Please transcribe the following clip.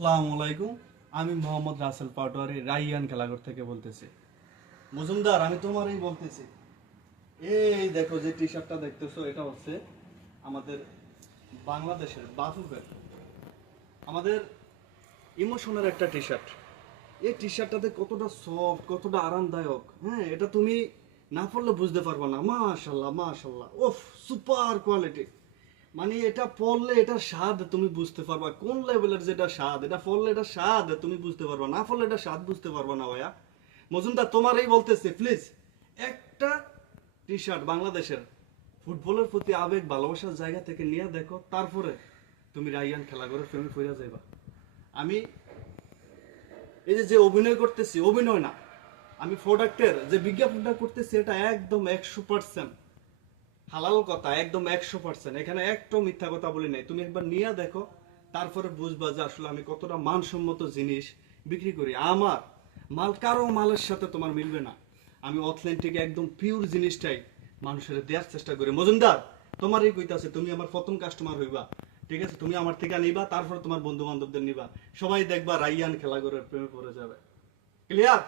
আসসালামু আলাইকুম। আমি মোহাম্মদ রাসেল পাটোয়ারি, রাইয়ান খেলাঘর থেকে বলতেছি। মজুমদার, আমি তোমারই বলতেছি। এই দেখো যে টি শার্টটা দেখতেছো, এটা হচ্ছে আমাদের বাংলাদেশের বাফুফের। আমাদের ইমোশনের একটা টি শার্ট এই টি শার্টটাতে কতটা সফট কতটা আরামদায়ক হ্যাঁ? এটা তুমি না পড়লে বুঝতে পারবে না। মাশাল্লাহ মাশাল্লাহ। ওফ সুপার কোয়ালিটি মানে এটা পড়লে এটা স্বাদ তুমি বুঝতে পারবা। কোন লেভেলের যেটা স্বাদ? এটা পড়লে এটা স্বাদ তুমি বুঝতে পারবা। না পড়লে এটা স্বাদ বুঝতে পারবা না ভাইয়া। মজুমদার, তোমারই বলতেছে প্লিজ একটা টি শার্ট বাংলাদেশের ফুটবলের প্রতি আবেগ, ভালোবাসার জায়গা থেকে নিয়ে দেখো, তারপরে তুমি রাইয়ান খেলা করে প্রেমে ফিরে যাইবা। আমি এই যে যে অভিনয় করতেছি, অভিনয় না, আমি প্রোডাক্টের যে বিজ্ঞাপনটা করতেছি, এটা একদম একশো পার্সেন্ট হালাল কথা, একদম একশো পার্সেন্ট এখানে একটাও মিথ্যা কথা বলি নাই। তুমি একবার নিয়ে দেখো, তারপরে বুঝবা যে আসলে আমি কতটা মানসম্মত জিনিস বিক্রি করি। আমার মাল, কারও মালের সাথে তোমার মিলবে না। আমি অথেন্টিক একদম পিওর জিনিসটাই মানুষের দেওয়ার চেষ্টা করি। মজুমদার তোমারই কইতাছে, তুমি আমার প্রথম কাস্টমার হইবা। ঠিক আছে? তুমি আমার থেকে নিবা, তারপরে তোমার বন্ধু বান্ধবদের নিবা। সবাই দেখবা রাইয়ান খেলা করে প্রেমে পড়ে যাবে। ক্লিয়ার